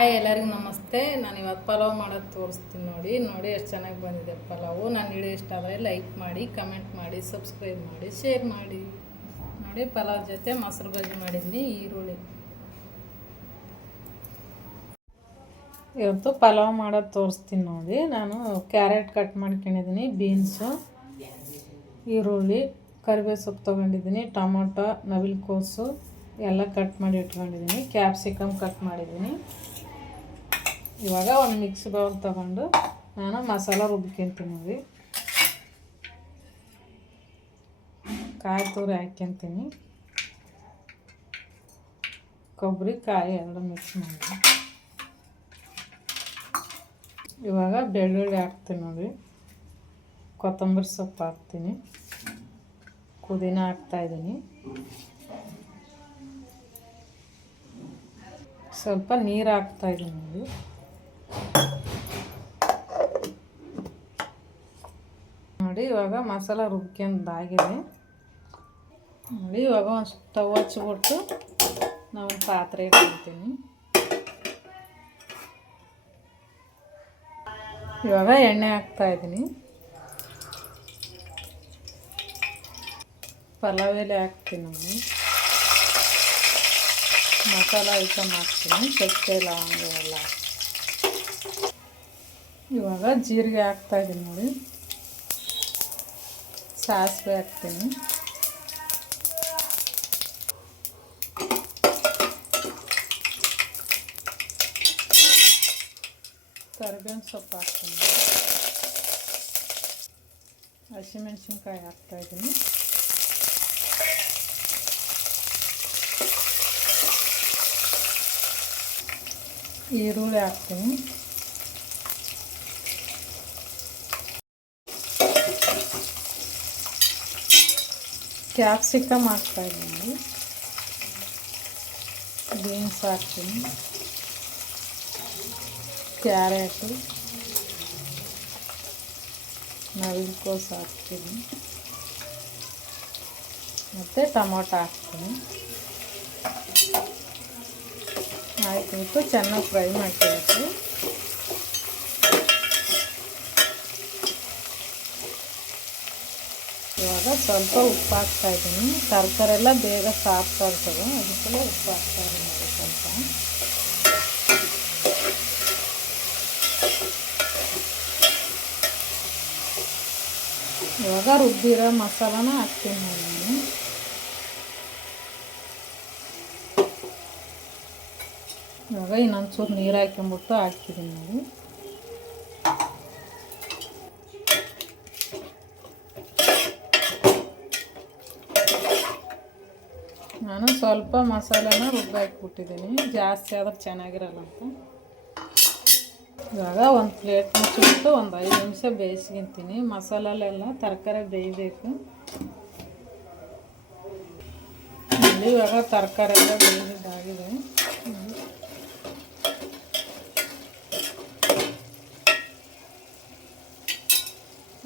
Hi ಎಲ್ಲರಿಗೂ ನಮಸ್ತೆ. ನಾನು ಇವತ್ತು ಪಲಾವ್ ಮಾಡೋದು ತೋರಿಸ್ತೀನಿ. ನೋಡಿ ಎಷ್ಟು ಚೆನ್ನಾಗಿ ಬಂದಿದೆ ಪಲಾವು. ನಾನು ವಿಡಿಯೋ ಇಷ್ಟ ಆದರೆ ಲೈಕ್ ಮಾಡಿ, ಕಮೆಂಟ್ ಮಾಡಿ, ಸಬ್ಸ್ಕ್ರೈಬ್ ಮಾಡಿ, ಶೇರ್ ಮಾಡಿ. ನೋಡಿ ಪಲಾವ್ ಜೊತೆ ಮೊಸರು ಬಜ್ಜಿ ಮಾಡಿದ್ದೀನಿ, ಈರುಳ್ಳಿ. ಇವತ್ತು ಪಲಾವ್ ಮಾಡೋದು ತೋರಿಸ್ತೀನಿ ನೋಡಿ. ನಾನು ಕ್ಯಾರೆಟ್ ಕಟ್ ಮಾಡ್ಕೊಂಡಿದ್ದೀನಿ, ಬೀನ್ಸು, ಈರುಳ್ಳಿ, ಕರಿಬೇವು ಸೊಪ್ಪು ತೊಗೊಂಡಿದ್ದೀನಿ, ಟೊಮೊಟೊ, ನವಿಲುಕೋಸು ಎಲ್ಲ ಕಟ್ ಮಾಡಿ ಇಟ್ಕೊಂಡಿದ್ದೀನಿ, ಕ್ಯಾಪ್ಸಿಕಮ್ ಕಟ್ ಮಾಡಿದ್ದೀನಿ. ಇವಾಗ ಒಂದು ಮಿಕ್ಸ್ ಬೌಲ್ ತೊಗೊಂಡು ನಾನು ಮಸಾಲ ರುಬ್ಕೊಂತೀನಿ ನೋಡಿ. ಕಾಯಿ ತುರಿ ಹಾಕ್ಯಂತೀನಿ, ಕೊಬ್ಬರಿ ಕಾಯಿ ಎರಡು ಮಿಕ್ಸ್ ಮಾಡಿ. ಇವಾಗ ಬೆಳ್ಳುಳ್ಳಿ ಹಾಕ್ತೀನಿ ನೋಡಿ, ಕೊತ್ತಂಬರಿ ಸೊಪ್ಪು ಹಾಕ್ತೀನಿ, ಪುದೀನ ಹಾಕ್ತಾಯಿದ್ದೀನಿ, ಸ್ವಲ್ಪ ನೀರು ಹಾಕ್ತಾಯಿದ್ದೀನಿ ನೋಡಿ. ನೋಡಿ ಇವಾಗ ಮಸಾಲ ರುಬ್ಕೊಂಡಾಗಿದೆ ನೋಡಿ. ಇವಾಗ ಒಂದು ಸ್ಟವ್ ಹಚ್ಬಿಟ್ಟು ನಾವು ಪಾತ್ರೆ ಇಟ್ಕೊಳ್ತೀನಿ. ಇವಾಗ ಎಣ್ಣೆ ಹಾಕ್ತಾಯಿದ್ದೀನಿ, ಪಲಾವ್ ಎಲೆ ಹಾಕ್ತೀನಿ ನೋಡಿ, ಮಸಾಲ ಐಟಮ್ ಹಾಕ್ತೀನಿ, ಚಕ್ಕೆ ಲವಂಗ ಎಲ್ಲ. ಇವಾಗ ಜೀರಿಗೆ ಹಾಕ್ತಾಯಿದ್ದೀನಿ ನೋಡಿ, ಸಾಸಿವೆ ಹಾಕ್ತೀನಿ, ಕರಿಬೇವಿನ ಸೊಪ್ಪು ಹಾಕ್ತೀನಿ, ಹಸಿಮೆಣಸಿನ್ಕಾಯಿ ಹಾಕ್ತಾಯಿದ್ದೀನಿ, ಈರುಳ್ಳಿ ಹಾಕ್ತೀನಿ, ಕ್ಯಾಪ್ಸಿಕಮ್ ಹಾಕ್ತಾಯಿದ್ದೀನಿ, ಬೀನ್ಸ್ ಹಾಕ್ತೀನಿ, ಕ್ಯಾರೆಟು, ನವಿಲುಕೋಸು ಹಾಕ್ತೀನಿ ಮತ್ತು ಟೊಮೊಟೊ ಹಾಕ್ತೀನಿ. ಹಾಕಿಬಿಟ್ಟು ಚೆನ್ನಾಗಿ ಫ್ರೈ ಮಾಡ್ಕೊಬೇಕು. ಇವಾಗ ಸ್ವಲ್ಪ ಉಪ್ಪು ಹಾಕ್ತಾಯಿದ್ದೀನಿ, ತರಕಾರಿ ಎಲ್ಲ ಬೇಗ ಸಾಫ್ಟ್ ಆಗ್ತದೆ, ಅದಕ್ಕೆಲ್ಲ ಉಪ್ಪು ಹಾಕ್ತಾಯಿದ್ದೀನಿ ಸ್ವಲ್ಪ. ಇವಾಗ ರುಬ್ಬಿರೋ ಮಸಾಲಾನ ಹಾಕ್ತೀನಿ ನಾನು. ಇವಾಗ ಇನ್ನೊಂದು ಚೂರು ನೀರು ಹಾಕ್ಕೊಂಬಿಟ್ಟು ಹಾಕಿದ್ದೀನಿ ನೋಡಿ. ನಾನು ಸ್ವಲ್ಪ ಮಸಾಲೆನ ರುಬ್ಬಾಕಿಬಿಟ್ಟಿದ್ದೀನಿ, ಜಾಸ್ತಿ ಆದ್ರೆ ಚೆನ್ನಾಗಿರಲ್ಲ ಅಂತ. ಇವಾಗ ಒಂದು ಪ್ಲೇಟ್ ಮುಚ್ಚಿಬಿಟ್ಟು ಒಂದು 5 ನಿಮಿಷ ಬೇಯಿಸ್ಕೊಂತೀನಿ. ಮಸಾಲೆಲ್ಲ ತರಕಾರಿ ಬೇಯಬೇಕು. ಇವಾಗ ತರಕಾರಿ ಎಲ್ಲ ಬೇಯಿಸಿದ್ದಾಗಿದೆ.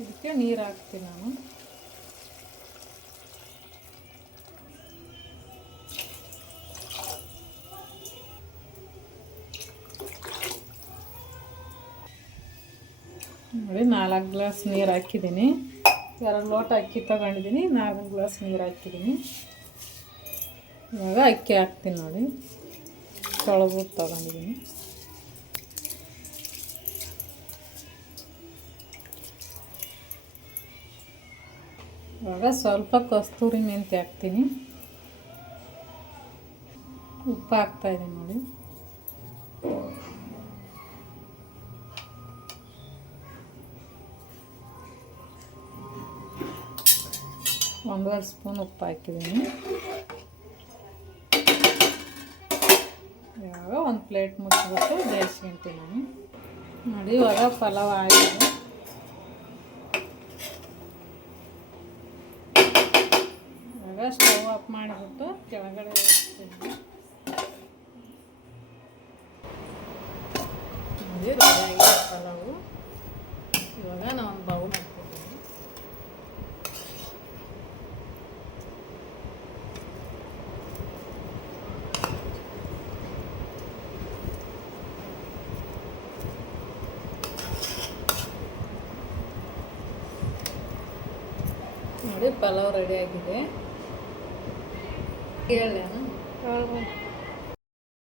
ಇದಕ್ಕೆ ನೀರು ಹಾಕ್ತೀನಿ ನಾನು. ನೋಡಿ 4 ಗ್ಲಾಸ್ ನೀರು ಹಾಕಿದ್ದೀನಿ, 2 ಲೋಟ ಅಕ್ಕಿ ತಗೊಂಡಿದ್ದೀನಿ, 4 ಗ್ಲಾಸ್ ನೀರು ಹಾಕಿದ್ದೀನಿ. ಇವಾಗ ಅಕ್ಕಿ ಹಾಕ್ತೀನಿ ನೋಡಿ, ತೊಳೆದ್ಬಿಟ್ಟು ತಗೊಂಡಿದ್ದೀನಿ. ಇವಾಗ ಸ್ವಲ್ಪ ಕಸ್ತೂರಿ ಮೆಂತ್ಯ ಹಾಕ್ತೀನಿ, ಉಪ್ಪು ಹಾಕ್ತಾಯಿದ್ದೀನಿ ನೋಡಿ. ಒಂದೂವರೆ ಸ್ಪೂನ್ ಉಪ್ಪು ಹಾಕಿದ್ದೀನಿ. ಇವಾಗ ಒಂದು ಪ್ಲೇಟ್ ಮುಚ್ಚಿಬಿಟ್ಟು ಬೇಯಿಸ್ಕೊಂತೀನಿ ನಾನು ನೋಡಿ. ಇವಾಗ ಪಲಾವ್ ಆಗಿದೆ. ಇವಾಗ ಸ್ಟವ್ ಆಫ್ ಮಾಡಿಬಿಟ್ಟು ಕೆಳಗಡೆ ಇಡ್ತೀನಿ ನೋಡಿ. ರೆಡಿಯಾಗಿದೆ ಪಲಾವು. ಇವಾಗ ನಾನು ಒಂದು ಬೌಲ್ ಹಾಕ್ತೀನಿ. ನೋಡಿ ಪಲಾವ್ ರೆಡಿ ಆಗಿದೆ. ಹೇಳ